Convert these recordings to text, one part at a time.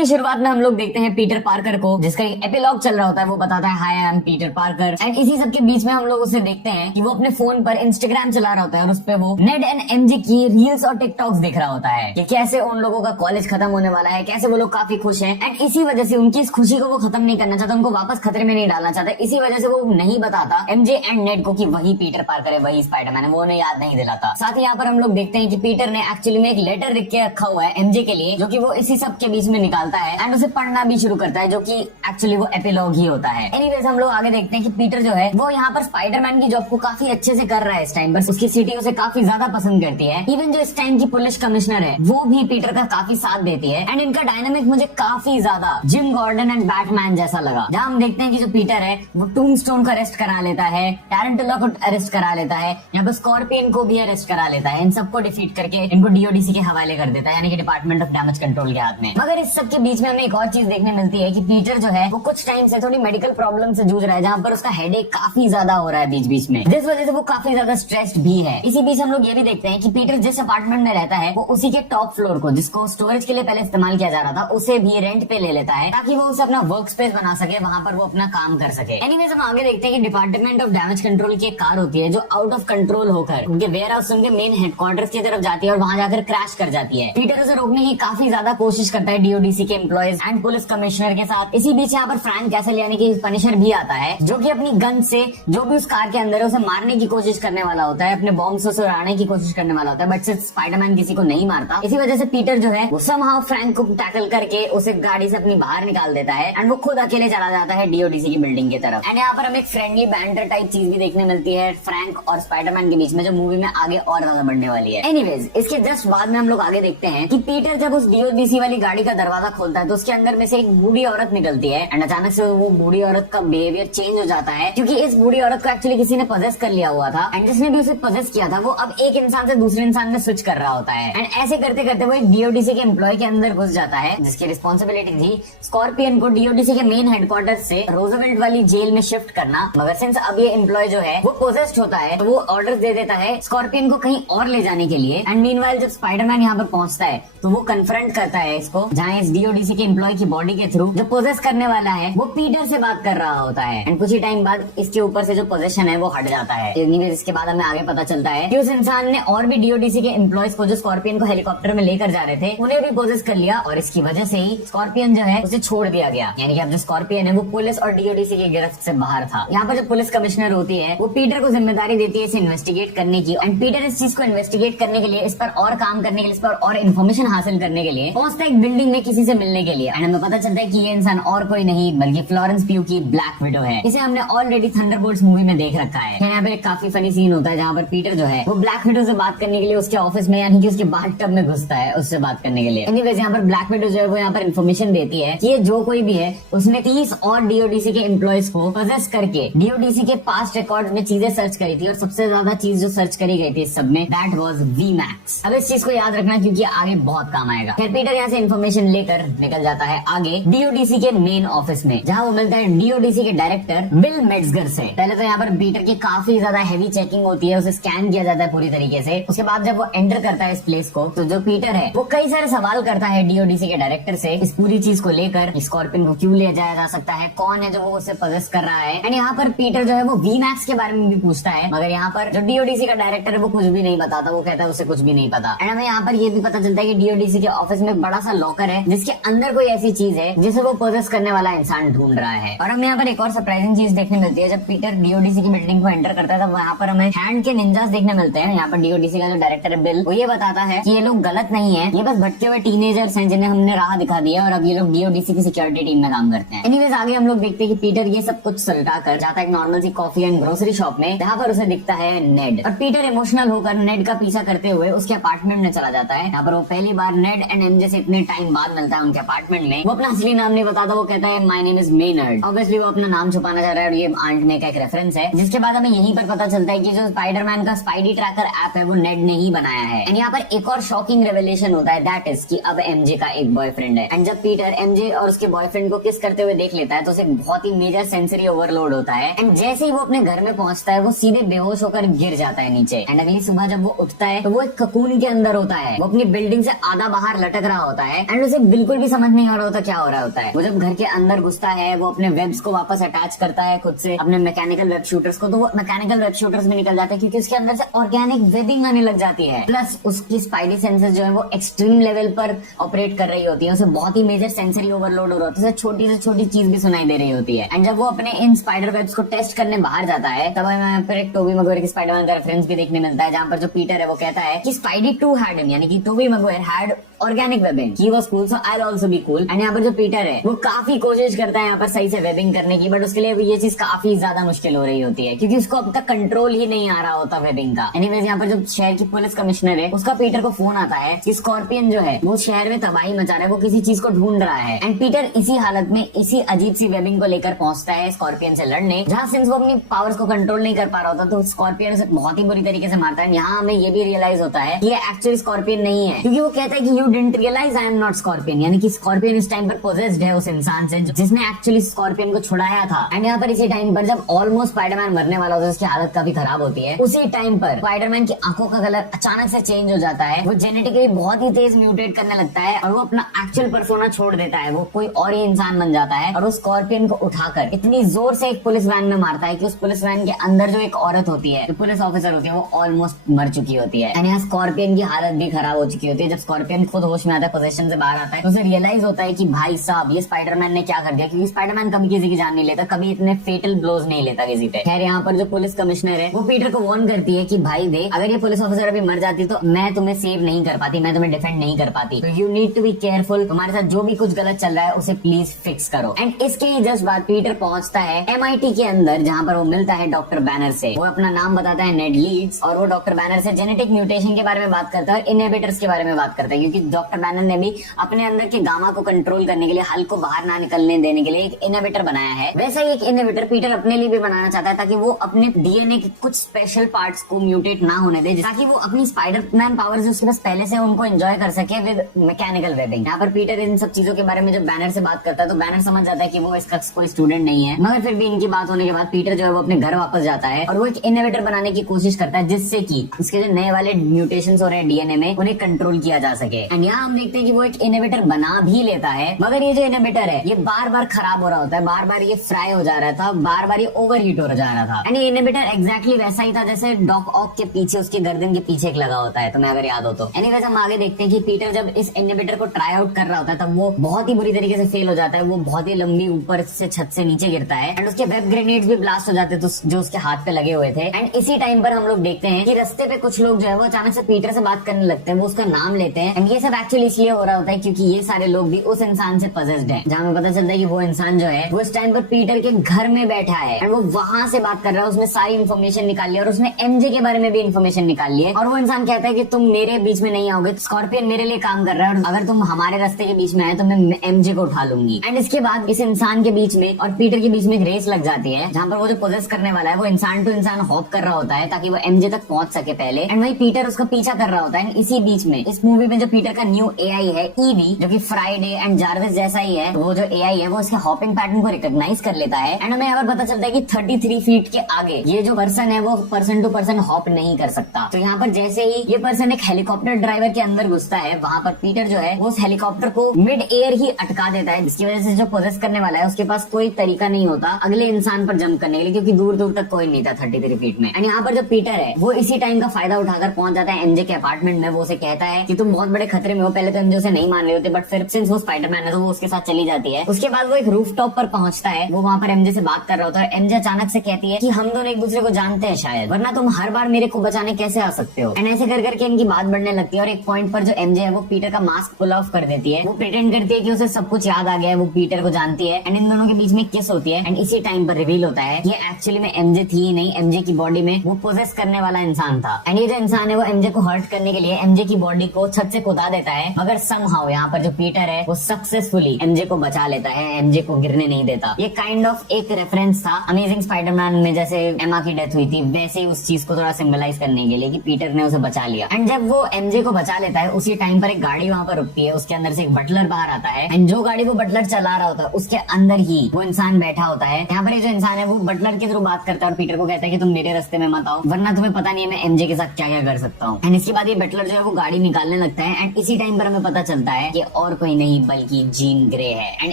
की शुरुआत में हम लोग देखते हैं पीटर पार्कर को, जिसका एक एपिलॉग चल रहा होता है। वो बताता है hi I am Peter Parker, and इसी सब के बीच में हम लोग उसे देखते हैं कि वो अपने फोन पर इंस्टाग्राम चला रहा होता है और उस पे वो नेड एंड एमजे की रील्स और टिकटॉक्स देख रहा होता है कि कैसे उन लोगों का कॉलेज खत्म होने वाला है, कैसे वो लोग काफी खुश हैं, एंड इसी वजह से उनकी इस खुशी को वो खत्म नहीं करना चाहता, उनको वापस खतरे में नहीं डालना चाहता। इसी वजह से वो नहीं बताता एमजे एंड नेड को कि वही पीटर पार्कर है, वही स्पाइडरमैन है, वो उन्हें याद नहीं दिलाता। साथ ही यहाँ पर हम लोग देखते हैं कि पीटर ने एक्चुअली में एक लेटर लिख के रखा हुआ है एमजे के लिए, जो कि वो इसी सब के बीच में निकालता है एंड उसे पढ़ना भी शुरू करता है, जो कि एक्चुअली वो एपिलॉग ही होता है। एनीवेज हम लोग आगे देखते हैं कि पीटर जो है वो यहाँ पर स्पाइडरमैन की जॉब को काफी अच्छे से कर रहा है इस टाइम पर। उसकी सिटी उसे काफी ज्यादा पसंद करती है। इवन जो इस टाइम की पुलिस कमिश्नर है वो भी पीटर का काफी साथ देती है एंड इनका डायनामिक मुझे काफी ज्यादा जिम गॉर्डन एंड बैटमैन जैसा लगा, जहाँ हम देखते हैं कि जो पीटर है वो टूम्बस्टोन को अरेस्ट करा लेता है, टैरेंटुला को अरेस्ट करा लेता है, यहाँ पर स्कॉर्पियन को भी अरेस्ट करा लेता है। इन सबको डिफीट करके इनको डीओडीसी के हवाले कर देता है, यानी कि डिपार्टमेंट ऑफ डैमेज कंट्रोल के हाथ में। मगर इस सब के बीच में हमें एक और चीज देखने मिलती है कि पीटर जो है वो कुछ टाइम से थोड़ी मेडिकल प्रॉब्लम से जूझ रहा है, जहाँ पर उसका हेडेक काफी ज्यादा हो रहा है बीच बीच में, जिस वजह से वो काफी ज्यादा स्ट्रेस्ड भी है। इसी बीच हम लोग ये भी देखते हैं कि पीटर जिस अपार्टमेंट में रहता है वो उसी के टॉप फ्लोर को, जिसको स्टोरेज के लिए पहले इस्तेमाल किया जा रहा था, उसे भी रेंट पे ले लेता है ताकि वो उसे अपना वर्क स्पेस बना सके, वहां पर वो अपना काम कर सके। एनीवेज हम आगे देखते हैं कि डिपार्टमेंट ऑफ डैमेज कंट्रोल की एक कार होती है जो आउट ऑफ कंट्रोल होकर उनके वेयर हाउस, उनके मेन हेडक्वार्टर्स की तरफ जाती है और वहां जाकर क्रैश कर जाती है। पीटर उसे रोकने की काफी ज्यादा कोशिश करता है डीओडीसी के एम्प्लॉयज एंड पुलिस कमिश्नर के साथ। इसी बीच यहाँ पर फ्रैंक कैसल यानी कि पनिशर भी आता है, जो कि अपनी गन से जो भी उस कार के अंदर है उसे मारने की कोशिश करने वाला होता है, अपने बॉम्ब से उसे उड़ाने की कोशिश करने वाला होता है, बट सिर्फ स्पाइडरमैन किसी को नहीं मारता। इसी वजह से पीटर जो है वो समहाउ फ्रैंक को टैकल करके उसे गाड़ी से अपनी बाहर निकाल देता है एंड वो खुद अकेले चला जाता है डीओडीसी की बिल्डिंग की तरफ। एंड यहाँ पर हमें एक फ्रेंडली बैंटर टाइप चीज भी देखने मिलती है फ्रैंक और स्पाइडरमैन के बीच में, जो मूवी में आगे और ज्यादा बढ़ने वाली है। एनीवेज इसके जस्ट बाद में हम लोग आगे देखते हैं कि पीटर जब उस डीओडीसी वाली गाड़ी का दरवाजा खोलता है तो उसके अंदर में से एक बूढ़ी औरत निकलती है एंड अचानक से वो बूढ़ी औरत का बिहेवियर चेंज हो जाता है, क्योंकि इस बूढ़ी औरत को एक्चुअली किसी ने पजेस कर लिया हुआ था एंड जिसने भी उसे पजेस किया था वो अब एक इंसान से दूसरे इंसान में स्विच कर रहा होता है। एंड ऐसे करते करते वो एक डीओडीसी के एम्प्लॉय के अंदर घुस जाता है, जिसकी रिस्पॉन्सिबिलिटी थी स्कॉर्पियन को डीओडीसी के मेन हेडक्वार्टर से रोजवेल्ट वाली जेल में शिफ्ट करना। मगर सिंस अब ये एम्प्लॉय जो है वो पोजेस्ड होता है तो वो ऑर्डर दे देता है स्कॉर्पियन को कहीं और ले जाने के लिए। एंड मीनवाइल जब स्पाइडरमैन यहाँ पर पहुंचता है तो वो कन्फ्रंट करता है इसको, जहाँ इस डीओडीसी के एम्प्लॉय की बॉडी के थ्रू जो पोजेस करने वाला है वो पीटर से बात कर रहा होता है एंड कुछ ही टाइम बाद इसके ऊपर से जो पोजेशन है वो हट जाता है। इसके बाद हमें आगे पता चलता है कि उस इंसान ने और भी डीओडीसी के एम्प्लॉयज को जो स्कॉर्पियन को हेलीकॉप्टर में लेकर जा रहे थे उन्हें भी पोजेस कर लिया और इसकी वजह से ही स्कॉर्पियन जो है उसे छोड़ दिया गया, यानी कि अब जो स्कॉर्पियन है वो पुलिस और डीओडीसी की गिरफ्त से बाहर था। यहाँ पर जो पुलिस कमिश्नर होती है वो पीटर को जिम्मेदारी देती है इसे इन्वेस्टिगेट करने की एंड पीटर इस चीज को इन्वेस्टिगेट करने के लिए, इस पर और काम करने के लिए, इस पर और इन्फॉर्मेशन हासिल करने के लिए पहुंचता है एक बिल्डिंग में किसी से मिलने के लिए। एंड हमें पता चलता है कि ये इंसान और कोई नहीं बल्कि फ्लोरेंस प्यू की ब्लैक विडो है। इसे हमने ऑलरेडी थंडरबोल्ट्स मूवी में देख रखा है। यहाँ पर एक काफी फनी सीन होता है जहाँ पर पीटर जो है वो ब्लैक विडो से बात करने के लिए उसके ऑफिस में यानी कि उसके बाथटब में घुसता है उससे बात करने के लिए। एनीवेज यहाँ पर ब्लैक विडो जो है वो यहाँ पर इन्फॉर्मेशन देती है कि ये जो कोई भी है उसने 30 और डीओडीसी के एम्प्लॉयज को पजेस करके डीओडीसी के पास्ट रिकॉर्ड में चीजें सर्च करी थी और सबसे ज्यादा चीज जो सर्च करी गई थी इस सब में दैट वाज वीमैक्स। अब इस चीज को याद रखना क्योंकि आगे बहुत काम आएगा। फिर पीटर यहाँ से इन्फॉर्मेशन लेकर निकल जाता है आगे डीओडीसी के मेन ऑफिस में, जहाँ वो मिलता है डीओडीसी के डायरेक्टर बिल मेट्जगर से। पहले तो यहाँ पर पीटर की काफी ज्यादा हैवी चेकिंग होती है, उसे स्कैन किया जाता है पूरी तरीके से। उसके बाद जब वो एंटर करता है इस प्लेस को तो जो पीटर है वो कई सारे सवाल करता है डीओडीसी के डायरेक्टर से इस पूरी चीज को लेकर, स्कॉर्पियन को क्यों ले जाया जा सकता है, कौन है जो वो उसे पजेस कर रहा है। एंड यहाँ पर पीटर जो है वो वीमैक्स के बारे में भी पूछता है, मगर यहाँ पर जो डीओडीसी का डायरेक्टर है वो कुछ भी नहीं बताता, वो कहता है उसे कुछ भी नहीं पता। एंड हमें यहाँ पर ये भी पता चलता है कि डीओडीसी के ऑफिस में बड़ा सा लॉकर है जिसके अंदर कोई ऐसी चीज है जिसे वो पजेस करने वाला इंसान ढूंढ रहा है। और हमें यहाँ पर एक और सरप्राइजिंग चीज देखने मिलती है, जब पीटर डीओडीसी की बिल्डिंग को एंटर करता है तब वहाँ पर हमें हैंड के निंजास देखने मिलते हैं। यहाँ पर डीओडीसी का जो डायरेक्टर है बिल वो ये बताता है कि ये लोग गलत नहीं है, ये बस भटके हुए टीनेजर्स हैं जिन्हें हमने राह दिखा दी है और अब ये लोग डीओडीसी की सिक्योरिटी टीम में काम करते हैं। एनीवेज आगे हम लोग देखते हैं कि पीटर ये सब कुछ सुलटा कर जाता है एक नॉर्मल सी कॉफी एंड ग्रोसरी शॉप में, जहाँ पर उसे दिखता है नेड और पीटर इमोशनल होकर नेड का पीछा करते हुए उसके अपार्टमेंट में चला जाता है। यहाँ पर वो पहली बार नेड एंड एमजे से इतने टाइम बाद मिलता है उनके अपार्टमेंट में। वो अपना असली नाम नहीं बताता, वो कहता है my name is Maynard. Obviously वो अपना नाम छुपाना चाह रहा है और ये आंट में का एक रेफरेंस है, जिसके बाद हमें यहीं पर पता चलता है कि जो स्पाइडरमैन का स्पाइडी ट्रैकर ऐप है वो नेड ने ही बनाया है। एंड यहाँ पर एक और शॉकिंग रेवलेशन होता है, दैट इज कि अब एमजे का एक बॉयफ्रेंड है। एंड जब पीटर एमजे और उसके बॉयफ्रेंड को किस करते हुए देख लेता है तो उसे बहुत ही मेजर सेंसरी ओवरलोड होता है। एंड जैसे ही वो अपने घर में पहुंचता है वो सीधे बेहोश होकर गिर जाता है नीचे। एंड अगली सुबह जब वो उठता है तो वो एक ककून के अंदर होता है, वो अपनी बिल्डिंग से आधा बाहर लटक रहा होता है एंड उसे बिल्कुल बिल्कुल भी समझ नहीं आ रहा होता क्या हो रहा होता है। वो जब घर के अंदर घुसता है, वो अपने वेब्स को वापस अटैच करता है खुद से अपने मैकेनिकल वेब शूटर्स को, तो वो मैकेनिकल वेब शूटर्स में निकल जाते हैं क्योंकि उसके अंदर से ऑर्गेनिक वेबिंग आने लग जाती है। प्लस उसकी स्पाइडी सेंसर्स जो है वो एक्सट्रीम लेवल पर ऑपरेट कर रही होती है, उसे बहुत ही मेजर सेंसरी ओवरलोड हो रहा होता है, छोटी से छोटी चीज भी सुनाई दे रही होती है। एंड जब वो अपने इन स्पाइडर वेब्स को टेस्ट करने बाहर जाता है, तब हमें यहाँ पर एक टोबी मैगवायर की स्पाइडरमैन का रेफरेंस भी देखने मिलता है, जहाँ पर जो पीटर है वो कहता है कि स्पाइडी टू हैड हिम, यानी कि Toby Maguire had organic webbing, he was cool so I will also be cool. And यहाँ पर जो पीटर है वो काफी कोशिश करता है यहाँ पर सही से वेबिंग करने की, बट उसके लिए ये चीज काफी ज्यादा मुश्किल हो रही होती है क्योंकि उसको अब तक कंट्रोल ही नहीं आ रहा होता वेबिंग का। एनीवेज यहाँ पर जो शहर की पुलिस कमिश्नर है उसका पीटर को फोन आता है कि स्कॉर्पियन जो है वो शहर में तबाही मचा रहा है, वो किसी चीज को ढूंढ रहा है। एंड पीटर इसी हालत में इसी अजीब सी वेबिंग को लेकर पहुंचता है स्कॉर्पियन से लड़ने, जहाँ सिंस वो अपनी पावर्स को कंट्रोल नहीं कर पा रहा होता तो स्कॉर्पियन उसे बहुत ही बुरी तरीके से मारता है। यहाँ हमें ये भी रियलाइज होता है कि ये एक्चुअली स्कॉर्पियन नहीं है, क्योंकि वो कहता है कि you didn't realise I am not scorpion, यानी कि स्कॉर्पियन इस टाइम पर पोजेस्ड है उस इंसान से जिसने एक्चुअली स्कॉर्पियन को छुड़ाया था। एंड यहाँ पर इसी टाइम पर जब ऑलमोस्ट स्पाइडरमैन मरने वाला होता है, उसकी हालत काफी खराब होती है, उसी टाइम पर स्पाइडरमैन की आंखों का कलर अचानक से चेंज हो जाता है, वो जेनेटिकली बहुत ही तेज म्यूटेट करने लगता है और वो अपना एक्चुअल पर्सोना छोड़ देता है, वो कोई और ही इंसान बन जाता है और वो स्कॉर्पियन को उठाकर इतनी जोर से एक पुलिस वैन में मारता है कि उस पुलिस वैन के अंदर जो एक औरत होती है, जो पुलिस ऑफिसर होती है, वो ऑलमोस्ट मर चुकी होती है। एंड यहाँ स्कॉर्पियन की हालत भी खराब हो चुकी होती है। जब स्कॉर्पियन खुद होश में आता है, पोजीशन से बाहर आता है, तो उसे रियलाइज होता है कि भाई साहब ये स्पाइडरमैन ने क्या कर दिया, क्योंकि स्पाइडरमैन कभी किसी की जान नहीं लेता, कभी इतने फेटल ब्लोज नहीं लेता किसी पे। खैर यहाँ पर जो पुलिस कमिश्नर है वो पीटर को वार्न करती है कि भाई देख, अगर ये पुलिस ऑफिसर अभी मर जाती तो मैं तुम्हें सेव नहीं कर पाती, मैं तुम्हें डिफेंड नहीं कर पाती, तो you need to be careful, तुम्हारे साथ जो भी कुछ गलत चल रहा है उसे प्लीज फिक्स करो। एंड इसके ही जस्ट बाद पीटर पहुंचता है MIT के अंदर, जहाँ पर वो मिलता है डॉक्टर बैनर से। वो अपना नाम बताता है नेड लीड्स और वो डॉक्टर बैनर से जेनेटिक म्यूटेशन के बारे में बात करता है और इनहिबिटर्स के बारे में बात करता है, क्योंकि डॉक्टर बैनर ने भी अपने अंदर के गामा को कंट्रोल करने के लिए, हल को बाहर ना निकलने देने के लिए एक इनहिबिटर बनाया है। वैसा ही एक इनहिबिटर पीटर अपने लिए भी बनाना चाहता है ताकि वो अपने DNA के कुछ स्पेशल पार्ट्स को म्यूटेट ना होने दे, ताकि वो अपनी स्पाइडरमैन पावर्स जो उसके पास पहले से उनको एंजॉय कर सके विद मैकेनिकल वेबिंग। यहाँ पर पीटर इन सब चीजों के बारे में जब बैनर से बात करता है तो बैनर समझ जाता है कि वो इसका कोई स्टूडेंट नहीं है, मगर फिर भी इनकी बात होने के बाद पीटर जो है वो अपने घर वापस जाता है और वो एक इनहिबिटर बनाने की कोशिश करता है जिससे कि उसके जो नए वाले म्यूटेशंस हो रहे हैं DNA में उन्हें कंट्रोल किया जा सके। एंड यहाँ हम देखते हैं कि वो एक इनहिबिटर बना भी लेता है, मगर ये जो इनहिबिटर है ये बार बार खराब हो रहा होता है, बार बार ये फ्राई हो जा रहा था, बार बार ये ओवरहीट हो जा रहा था। एंड ये इनहिबिटर एग्जैक्टली वैसा ही था जैसे डॉक ऑक के पीछे, उसके गर्दन के पीछे एक लगा होता है, तुम्हें अगर याद हो तो। एनीवेज हम आगे देखते हैं कि पीटर जब इस इनहिबिटर को ट्राई आउट कर रहा होता है तब वो बहुत ही बुरी तरीके से फेल हो जाता है, वो बहुत ही लंबी ऊपर से छत से नीचे गिरता है एंड उसके वेब ग्रेनेड्स भी ब्लास्ट हो जाते थे जो उसके हाथ पे लगे हुए थे। एंड इसी टाइम पर हम लोग देखते हैं कि रास्ते पे कुछ लोग जो है वो अचानक से पीटर से बात करने लगते हैं, वो उसका नाम लेते हैं। एंड ये सब एक्चुअली इसलिए हो रहा होता है क्योंकि ये सारे लोग भी उस इंसान से पजेस्ड है, जहाँ हमें पता चलता है कि वो इंसान जो है वो इस टाइम पर पीटर के घर में बैठा है एंड वो वहां से बात कर रहा है, उसने सारी इन्फॉर्मेशन निकाल ली और उसने MJ के बारे में भी इन्फॉर्मेशन निकाल ली है। और वो इंसान कहता है कि तुम मेरे बीच में नहीं आओगे, स्कॉर्पियन मेरे लिए काम कर रहा है और अगर तुम हमारे रास्ते के बीच में आए तो मैं MJ को उठा लूंगी। एंड इसके बाद इस इंसान के बीच में और पीटर के बीच में एक रेस लग जाती है, जहाँ पर वो जो पोजेस करने वाला है वो इंसान टू इंसान हॉप कर रहा होता है ताकि वो MJ तक पहुंच सके पहले। एंड वही पीटर उसका पीछा कर रहा होता है। इसी बीच में इस मूवी में जो पीटर का न्यू AI है EV, जो कि फ्राइडे एंड जार्विस जैसा ही है, वो जो AI है वो इसके हॉपिंग पैटर्न को रिकॉग्नाइज कर लेता है एंड हमें यहाँ पर पता चलता है कि 33 फीट के आगे ये जो पर्सन है वो पर्सन टू पर्सन हॉप नहीं कर सकता। तो यहाँ पर जैसे ही ये पर्सन एक हेलीकॉप्टर ड्राइवर के अंदर घुसता है, वहाँ पर पीटर जो है वो उस हेलीकॉप्टर को मिड एयर ही अटका देता है, जिसकी वजह से जो पोजेस करने वाला है उसके पास कोई तरीका नहीं होता अगले इंसान पर जंप करने के लिए, क्योंकि दूर दूर तक कोई नहीं था 33 फीट में। एंड यहाँ पर जो पीटर है वो इसी टाइम का फायदा उठाकर पहुंच जाता है MJ के अपार्टमेंट में। वो उसे कहता है कि तुम बहुत बड़े खतरे में हो। पहले तो MJ उसे नहीं मान रहे होते, बट फिर सिंस वो स्पाइडरमैन है तो वो उसके साथ चली जाती है। उसके बाद वो एक रूफ टॉप पर पहुंचता है, वो वहाँ पर MJ से बात कर रहा होता है। MJ अचानक से कहती है कि हम दोनों एक दूसरे को जानते हैं शायद, वरना तुम हर बार मेरे को बचाने कैसे आ सकते हो। एंड ऐसे कर करके इनकी बात बढ़ने लगती है और एक पॉइंट पर जो MJ है वो पीटर का मास्क पुल ऑफ कर देती है। वो प्रिटेंड करती है कि उसे सब कुछ याद आ गया है, वो पीटर को जानती है एंड इन दोनों के बीच में किस होती है। एंड इसी टाइम पर रिवील होता है ये एक्चुअली में MJ थी ही नहीं, MJ की बॉडी में वो पोजेस करने वाला इंसान था। एंड ये जो इंसान है वो MJ को हर्ट करने के लिए MJ की बॉडी को छत से कुदा देता है, मगर समहाउ यहाँ पर जो पीटर है वो सक्सेसफुली MJ को बचा लेता है, MJ को गिरने नहीं देता। ये काइंड ऑफ एक रेफरेंस था अमेजिंग स्पाइडरमैन में जैसे एमा की डेथ हुई थी, वैसे ही उस चीज को थोड़ा सिंबलाइज करने के लिए कि पीटर ने उसे बचा लिया। एंड जब वो MJ को बचा लेता है उसी टाइम पर एक गाड़ी वहाँ पर रुकती है, उसके अंदर से एक बटलर बाहर आता है एंड जो गाड़ी वो बटलर चला रहा होता है उसके अंदर ही वो इंसान बैठा होता है। यहाँ पर ये जो इंसान है वो बटलर के थ्रू बात करता है और पीटर को कहता है कि तुम मेरे रास्ते में मत आओ, वरना तुम्हें पता नहीं है मैं MJ के साथ क्या क्या कर सकता हूँ। एंड इसके बाद ये बटलर जो है वो गाड़ी निकालने लगता है एंड इसी टाइम पर हमें पता चलता है कि और कोई नहीं बल्कि जीन ग्रे है। एंड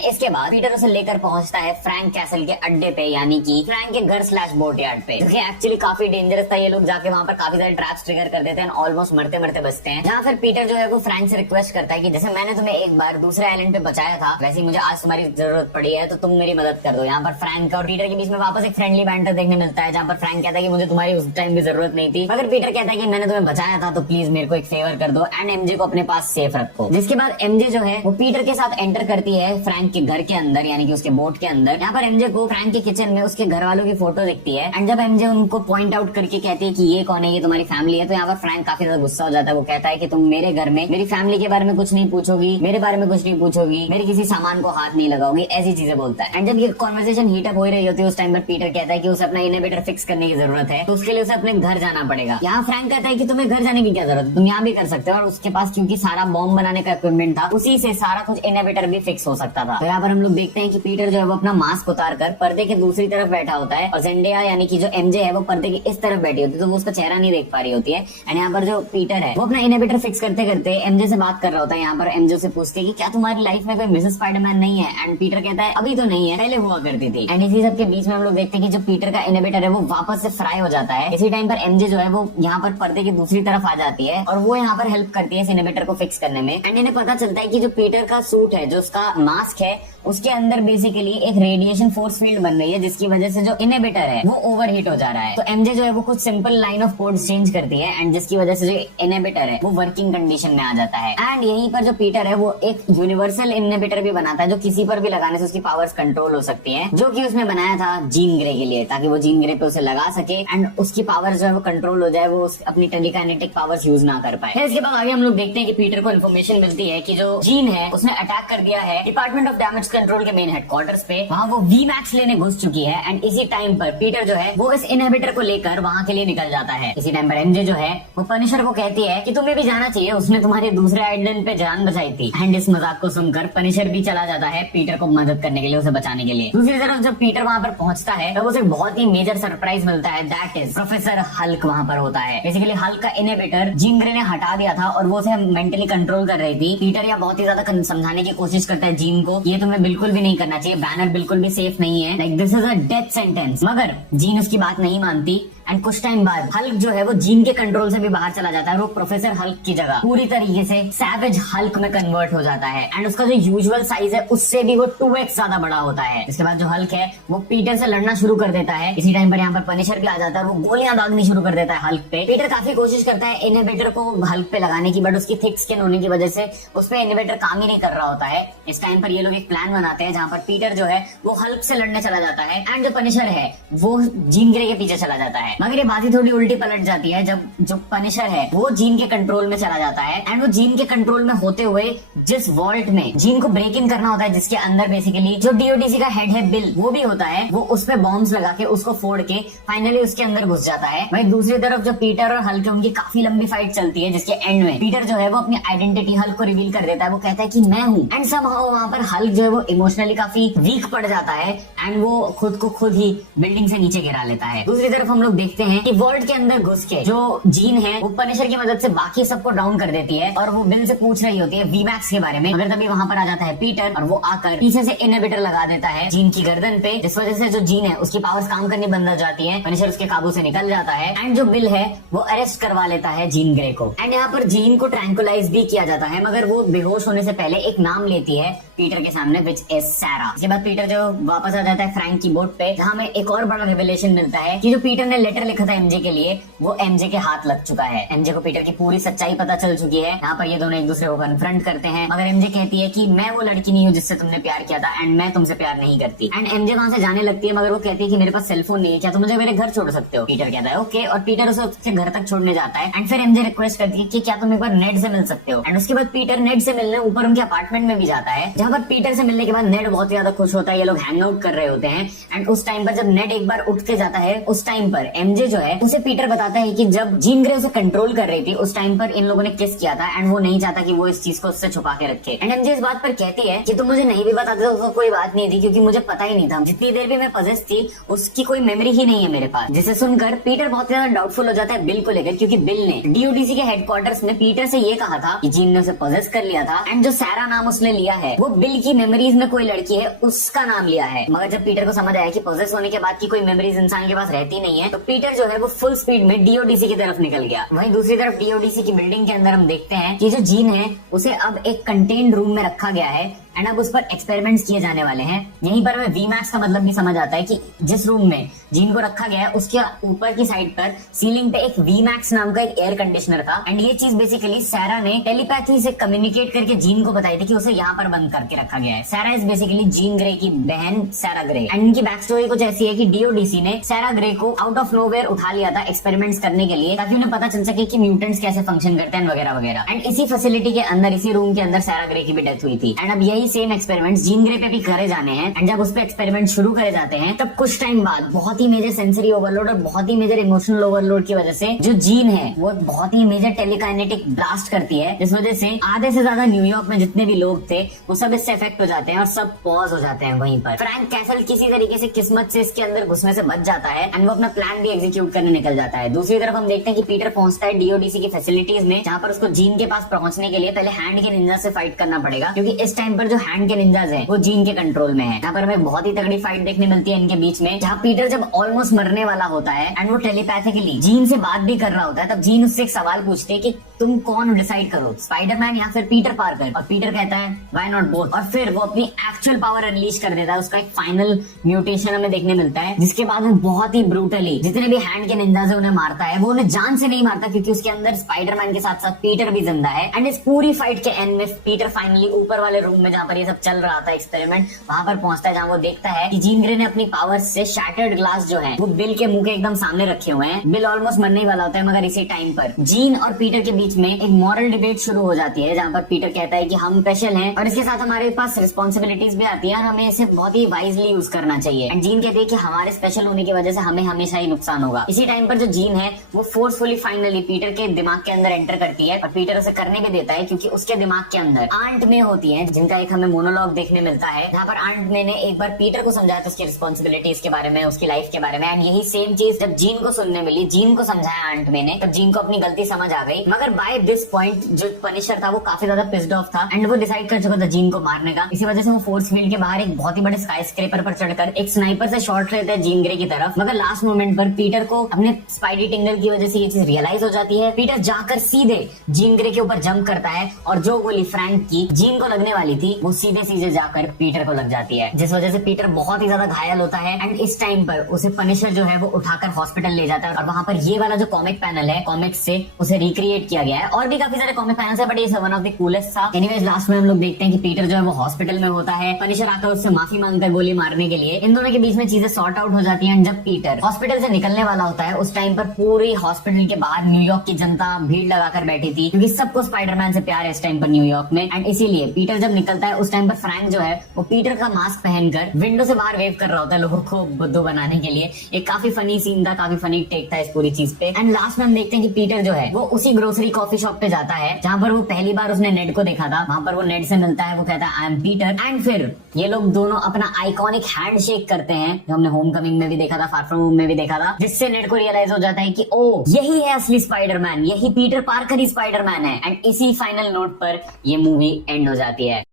इसके बाद पीटर उसे लेकर पहुंचता है फ्रैंक कैसल के अड्डे पे, यानी कि फ्रैंक के घर स्लैश बोट यार्ड पे, जो कि एक्चुअली काफी डेंजरस था। ये लोग जाके वहां पर काफी सारे ट्रैप्स ट्रिगर कर देते हैं, ऑलमोस्ट मरते मरते बचते हैं। जहाँ फिर पीटर जो है वो फ्रैंक से रिक्वेस्ट करता है कि जैसे मैंने तुम्हें एक बार दूसरे आइलैंड पे बचाया था, वैसे ही मुझे आज तुम्हारी जरूरत पड़ी है, तो तुम मेरी मदद कर दो। यहाँ पर फ्रैंक और पीटर के बीच में वापस एक फ्रेंडली बैंटर देखने मिलता है, जहाँ पर फ्रैंक कहता है कि मुझे तुम्हारी उस टाइम भी जरूरत नहीं थी, मगर पीटर कहता है कि मैंने तुम्हें बचाया था, तो प्लीज मेरे को एक फेवर कर दो एंड एमजे को अपने पास सेफ रखो। जिसके बाद एमजे जो है वो पीटर के साथ एंटर करती है फ्रैंक के घर के अंदर, यानी कि उसके बोट के अंदर। यहाँ पर एमजे को फ्रैंक के किचन में उसके घर वालों की फोटो दिखती है एंड जब एमजे उनको पॉइंट आउट करके कहती है कि ये कौन है, ये तुम्हारी फैमिली है, तो यहाँ पर फ्रैंक काफी ज्यादा गुस्सा हो जाता है। वो कहता है कि तुम मेरे घर में मेरी फैमिली के बारे में कुछ नहीं पूछोगी, मेरे बारे में कुछ नहीं पूछोगी, मेरे किसी सामान को हाथ नहीं लगाओगी, ऐसी चीजें बोलता है। एंड जब ये कॉन्वर्सेशन हीटअप हो रही होती है, उस टाइम पर पीटर कहता है कि उसे अपना इनहिबिटर फिक्स करने की जरूरत है, तो उसके लिए उसे अपने घर जाना पड़ेगा। यहाँ फ्रैंक कहता है कि तुम्हें घर जाने की क्या जरूरत है, तुम यहाँ भी कर सकते हो, और उसके पास क्योंकि सारा बॉम्ब बनाने का इक्विपमेंट था, उसी से सारा कुछ इनहिबिटर भी फिक्स हो सकता था। तो यहाँ पर हम लोग देखते हैं कि पीटर जो है वो अपना मास्क उतार कर पर्दे के दूसरी तरफ बैठा होता है और जेंडिया यानी कि जो एमजे है वो पर्दे की इस तरफ बैठी होती है, तो वो उसका चेहरा नहीं देख पा रही होती है। एंड यहाँ पर जो पीटर है वो अपना इनहिबिटर फिक्स करते करते एमजे से बात कर रहा होता है। यहाँ पर एमजे से पूछते हैं कि क्या तुम्हारी लाइफ में कोई मिसेस स्पाइडरमैन नहीं है, एंड पीटर कहता है अभी तो नहीं है, पहले हुआ करती थी। एंड इसी सब के बीच में हम लोग देखते हैं कि जो पीटर का इनहिबिटर है वो वापस से फ्राई हो जाता है। इसी टाइम पर एमजे जो है वो यहाँ पर पर्दे की दूसरी तरफ आ जाती है और वो यहाँ पर हेल्प करती है इस इनहिबिटर को फिक्स करने में। एंड इन्हें पता चलता है कि जो पीटर का सूट है, जो उसका मास्क है, उसके अंदर बेसिकली एक रेडिएशन फोर्स फील्ड बन रही है, जिसकी वजह से जो इनहिबिटर है वो ओवरहीट हो जा रहा है। तो एमजे जो है वो कुछ simple line of code change करती है एंड जिसकी वजह से जो इनहिबिटर है वो वर्किंग कंडीशन में आ जाता है। एंड यहीं पर जो पीटर है वो एक यूनिवर्सल इनहिबिटर भी बनाता है, जो किसी पर भी लगाने से उसकी पावर्स कंट्रोल हो सकती है, जो कि उसने बनाया था जीन ग्रे के लिए, ताकि वो जीन ग्रे पे उसे लगा सके एंड उसकी पावर्स जो है वो कंट्रोल हो जाए, वो अपनी टेलीकाइनेटिक पावर्स यूज ना कर पाए। फिर इसके बाद आगे हम लोग देखते हैं कि पीटर को इन्फॉर्मेशन मिलती है कि जो जीन है उसने अटैक कर दिया है डिपार्टमेंट ऑफ डैमेज कंट्रोल के मेन हेडक्वार्टर्स पे, वहाँ वो वी मैक्स लेने घुस चुकी है। एंड इसी टाइम पर पीटर जो है वो इस इनहिबिटर को लेकर वहाँ के लिए निकल जाता है। इसी टाइम पर एमजे जो है वो पनिशर को कहती है कि तुम्हें भी जाना चाहिए, उसने तुम्हारे दूसरे आइलैंड पे जान बचाई थी। एंड इस मजाक को सुनकर पनिशर भी चला जाता है पीटर को मदद करने के लिए, उसे बचाने के लिए। दूसरी तरफ जब पीटर वहाँ पर पहुंचता है तो उसे बहुत ही मेजर सरप्राइज मिलता है, दैट इज प्रोफेसर हल्क वहाँ पर होता है। बेसिकली हल्क का इनहिबिटर जीन ग्रे ने हटा दिया था और वो उसे मेंटली कंट्रोल कर रही थी। पीटर या बहुत ही ज्यादा समझाने की कोशिश करता है जीन को, ये तुम्हें बिल्कुल भी नहीं करना चाहिए, बैनर बिल्कुल भी सेफ नहीं है, like this is a death sentence. मगर जीन उसकी बात नहीं मानती एंड कुछ टाइम बाद हल्क जो है वो जीन के कंट्रोल से भी बाहर चला जाता है, वो प्रोफेसर हल्क की जगह पूरी तरीके से सैवेज हल्क में कन्वर्ट हो जाता है एंड उसका जो यूजुअल साइज है उससे भी वो 2x ज्यादा बड़ा होता है। इसके बाद जो हल्क है वो पीटर से लड़ना शुरू कर देता है। इसी टाइम पर यहाँ पर पनिशर भी आ जाता है, वो गोलियां दागनी शुरू कर देता है हल्क पे। पीटर काफी कोशिश करता है इनहिबिटर को हल्क पे लगाने की, बट उसकी थिक स्किन होने की वजह से उस पे इनहिबिटर काम ही नहीं कर रहा होता है। इस टाइम पर ये लोग एक प्लान बनाते हैं जहाँ पर पीटर जो है वो हल्क से लड़ने चला जाता है एंड जो पनिशर है वो जीन ग्रे के पीछे चला जाता है। मगर ये बात ही थोड़ी उल्टी पलट जाती है जब जो पनिशर है वो जीन के कंट्रोल में चला जाता है एंड वो जीन के कंट्रोल में होते हुए जिस वॉल्ट में जीन को ब्रेक इन करना होता है, जिसके अंदर बेसिकली जो डीओडीसी का हेड है बिल वो भी होता है, वो उस पे बॉम्ब्स लगा के उसको फोड़ के फाइनली उसके अंदर घुस जाता है। वहीं दूसरी तरफ जो पीटर और हल्क उनकी काफी लंबी फाइट चलती है, जिसके एंड में पीटर जो है वो अपनी आइडेंटिटी हल्क को रिवील कर देता है। वो कहता है कि मैं हूँ एंड समहाउ वहाँ पर हल्क जो है वो इमोशनली काफी वीक पड़ जाता है एंड वो खुद को खुद ही बिल्डिंग से नीचे गिरा लेता है। दूसरी तरफ हम लोग देखते हैं कि वर्ल्ड के अंदर घुस के जो जीन है वो पनिशर की मदद से बाकी सबको डाउन कर देती है और वो बिल से पूछ रही होती है वीमैक्स के बारे में, मगर तभी वहां पर आ जाता है पीटर और वो आकर पीछे से इनहिबिटर लगा देता है जीन की गर्दन पे, जिस वजह से जो जीन है उसकी पावर्स काम करनी बंद हो जाती है। पनिशर उसके काबू से निकल जाता है एंड जो बिल है वो अरेस्ट करवा लेता है जीन ग्रे को एंड यहाँ पर जीन को ट्रैंकुलाइज भी किया जाता है, मगर वो बेहोश होने से पहले एक नाम लेती है पीटर के सामने, विच इज सैरा। इसके बाद पीटर जो वापस आ जाता है फ्रैंक की बोट पे, जहाँ हमें एक और बड़ा रिवेलेशन मिलता है कि जो पीटर ने लेटर लिखा था एमजे के लिए वो एमजे के हाथ लग चुका है। एमजे को पीटर की पूरी सच्चाई पता चल चुकी है। यहाँ पर ये दोनों एक दूसरे को कन्फ्रंट करते हैं, मगर एमजे कहती है कि मैं वो लड़की नहीं हूँ जिससे तुमने प्यार किया था एंड मैं तुमसे प्यार नहीं करती। एंड एमजे वहाँ से जाने लगती है, मगर वो कहती है कि मेरे पास सेलफोन नहीं है, क्या तुम मुझे मेरे घर छोड़ सकते हो? पीटर कहता है ओके, और पीटर उसे उसके घर तक छोड़ने जाता है एंड फिर एमजे रिक्वेस्ट करती है कि क्या तुम एक बार नेड से मिल सकते हो। एंड उसके बाद पीटर नेड से मिलने ऊपर उनके अपार्टमेंट में भी जाता है, जहाँ पर पीटर से मिलने के बाद नेड बहुत ज्यादा खुश होता है। ये लोग हैंग आउट कर रहे होते हैं एंड उस टाइम पर जब नेड एक बार उठ के जाता है उस टाइम पर एमजे जो है उसे पीटर बताता है कि जब जीन ग्रे उसे कंट्रोल कर रही थी उस टाइम पर इन लोगों ने किस किया था एंड वो नहीं चाहता कि वो इस चीज को उससे छुपा के रखे। एंड एमजे इस बात पर कहती है कि तुम मुझे नहीं भी बताते तो उसको कोई बात नहीं थी, क्योंकि मुझे पता ही नहीं था, जितनी देर भी मैं पजेस थी उसकी कोई मेमोरी ही नहीं है मेरे पास। जिसे सुनकर पीटर बहुत ज्यादा डाउटफुल हो जाता है बिल को लेकर, क्योंकि बिल ने डीओडीसी के हेडक्वार्टर्स में पीटर से ये कहा था कि जीन ने उसे पजेस कर लिया था एंड जो सैरा नाम उसने लिया है वो बिल की मेमोरीज में कोई लड़की है उसका नाम लिया है। मगर जब पीटर को समझ आया कि पजेस होने के बाद की कोई मेमोरीज इंसान के पास रहती नहीं है, तो पीटर जो है वो फुल स्पीड में डीओडीसी की तरफ निकल गया। वहीं दूसरी तरफ डीओडीसी की बिल्डिंग के अंदर हम देखते हैं कि जो जीन है उसे अब एक कंटेन्ड रूम में रखा गया है एंड अब उस पर एक्सपेरिमेंट्स किए जाने वाले हैं। यहीं पर हमें वीमैक्स का मतलब भी समझ आता है कि जिस रूम में जीन को रखा गया है उसके ऊपर की साइड पर सीलिंग पे एक वीमैक्स नाम का एक एयर कंडीशनर था एंड ये चीज बेसिकली सैरा ने टेलीपैथी से कम्युनिकेट करके जीन को बताई थी कि उसे यहाँ पर बंद करके रखा गया है। सैरा इज बेसिकली जीन ग्रे की बहन सैरा ग्रे एंड इनकी बैक स्टोरी कुछ ऐसी है कि डीओडीसी ने सैरा ग्रे को आउट ऑफ नोवेयर उठा लिया था एक्सपेरिमेंट्स करने के लिए, ताकि उन्हें पता चल सके कि म्यूटेंट्स कैसे फंक्शन करते हैं वगैरह वगैरह। एंड इसी फैसिलिटी के अंदर, इसी रूम के अंदर सैरा ग्रे की भी डेथ हुई थी एंड अब यही सेम एक्सपेरिमेंट्स जीन ग्रे पे भी करे जाने हैं। एंड जब उस पे एक्सपेरिमेंट शुरू करे जाते हैं तब कुछ टाइम बाद बहुत ही मेजर सेंसरी ओवरलोड और बहुत ही मेजर इमोशनल ओवरलोड की वजह से जो जीन है वो बहुत ही मेजर टेलीकाइनेटिक ब्लास्ट करती है, जिस वजह से आधे से ज्यादा न्यूयॉर्क में जितने भी लोग थे वो सब इससे इफेक्ट हो जाते हैं और सब पॉज हो जाते हैं। वहीं पर फ्रैंक कैसल किसी तरीके से किस्मत से इसके अंदर घुसने से बच जाता है एंड वो अपना प्लान भी एग्जीक्यूट करने निकल जाता है। दूसरी तरफ हम देखते हैं कि पीटर पहुंचता है डीओडीसी की फैसिलिटीज में, जहां पर उसको जीन के पास पहुंचने के लिए पहले हैंड के निंजा से फाइट करना पड़ेगा, क्योंकि इस टाइम पर जो हैंड के निंजाज है वो जीन के कंट्रोल में है। यहाँ पर हमें बहुत ही तगड़ी फाइट देखने मिलती है इनके बीच में, जहाँ पीटर जब ऑलमोस्ट मरने वाला होता है एंड वो टेलीपैथिकली जीन से बात भी कर रहा होता है, तब जीन उससे एक सवाल पूछते है कि तुम कौन डिसाइड करो, स्पाइडरमैन या फिर पीटर पार्कर। और पीटर कहता है व्हाई नॉट बोथ, और फिर वो अपनी एक्चुअल पावर अनलीश कर देता है। उसका एक फाइनल म्यूटेशन हमें देखने मिलता है, जिसके बाद वो बहुत ही ब्रूटली जितने भी हैंड के निंजाज उन्हें मारता है, वो उन्हें जान से नहीं मारता, क्योंकि उसके अंदर स्पाइडरमैन के साथ साथ पीटर भी जिंदा है। एंड इस पूरी फाइट के एंड में पीटर फाइनली ऊपर वाले रूम में, जहाँ पर ये सब चल रहा था एक्सपेरिमेंट, वहां पर पहुंचता है, जहाँ वो देखता है कि जीन ग्रे ने अपनी पावर से शैटर्ड ग्लास जो है वो बिल के मुंह के एकदम सामने रखे हुए हैं। बिल ऑलमोस्ट मरने वाला होता है, मगर इसी टाइम पर जीन और पीटर के बीच में एक मॉरल डिबेट शुरू हो जाती है, जहाँ पर पीटर कहता है कि हम स्पेशल हैं और इसके साथ हमारे पास रिस्पॉन्सिबिलिटीज भी आती है और हमें इसे बहुत ही वाइजली यूज करना चाहिए। एंड जीन कहती है कि हमारे स्पेशल होने की वजह से हमें हमेशा ही नुकसान होगा। इसी टाइम पर जो जीन है वो फोर्सफुली फाइनली पीटर के दिमाग के अंदर एंटर करती है और पीटर उसे करने भी देता है, क्योंकि उसके दिमाग के अंदर आंट में होती है, जिनका एक हमें मोनोलॉग देखने मिलता है, जहाँ पर आंट में ने एक बार पीटर को समझाया था उसकी रिस्पॉन्सिबिलिटीज के बारे में, उसकी लाइफ के बारे में। एंड यही सेम चीज जब जीन को सुनने मिली, जीन को समझाया आंट में ने, तब जीन को अपनी गलती समझ आ गई। मगर बाय दिस पॉइंट जो पनिशर था वो काफी ज्यादा पिस्ड ऑफ था एंड वो डिसाइड कर चुका था जीन को मारने का। इसी वजह से वो फोर्स फील्ड के बाहर एक बहुत ही बड़े स्काई स्क्रेपर पर चढ़कर एक स्नाइपर से शॉट लेते हैं जीन ग्रे की तरफ। मगर लास्ट मोमेंट पर पीटर को अपने स्पाइडी टिंगल की वजह से ये चीज रियलाइज हो जाती है। पीटर जाकर सीधे जीन ग्रे के ऊपर जंप करता है और जो गोली फ्रैंक की जीन को लगने वाली थी वो सीधे सीधे जाकर पीटर को लग जाती है, जिस वजह से पीटर बहुत ही ज्यादा घायल होता है। एंड इस टाइम पर उसे पनिशर जो है वो उठाकर हॉस्पिटल ले जाता है और वहां पर ये वाला जो कॉमिक पैनल है, कॉमिक्स से उसे रिक्रिएट किया गया है। और भी काफी सारे कॉमिक पैनल है, बट ये वन ऑफ द कूलेस्ट था। एनीवेज लास्ट में हम लोग देखते हैं कि पीटर जो है वो हॉस्पिटल में होता है, पनिशर आकर उससे माफी मांगता है गोली मारने के लिए। इन दोनों के बीच में चीजें सॉर्ट आउट हो जाती हैं। जब पीटर हॉस्पिटल से निकलने वाला होता है उस टाइम पर पूरी हॉस्पिटल के बाहर न्यूयॉर्क की जनता भीड़ लगाकर बैठी थी, क्योंकि सबको स्पाइडरमैन से प्यार है इस टाइम पर न्यूयॉर्क में। एंड इसीलिए पीटर जब निकलता है उस टाइम पर फ्रैंक जो है वो पीटर का मास्क पहनकर विंडो से बाहर वेव कर रहा होता है लोगों को बुद्धू बनाने के लिए। एक काफी फनी सीन था, काफी फनी टेक था इस पूरी चीज पे। एंड लास्ट में हम देखते हैं कि पीटर जो है वो उसी ग्रोसरी कॉफी शॉप पे जाता है जहाँ पर वो पहली बार उसने नेड को देखा था। वहां पर वो नेड से मिलता है, वो कहता है आई एम पीटर। एंड फिर ये लोग दोनों अपना आइकॉनिक हैंड शेक करते हैं, जो हमने होम कमिंग में भी देखा था, फार फ्रॉम होम में भी देखा था, जिससे नेड को रियलाइज हो जाता है कि ओ यही है असली स्पाइडरमैन, यही पीटर पार्कर ही स्पाइडरमैन है। एंड इसी फाइनल नोट पर ये मूवी एंड हो जाती है।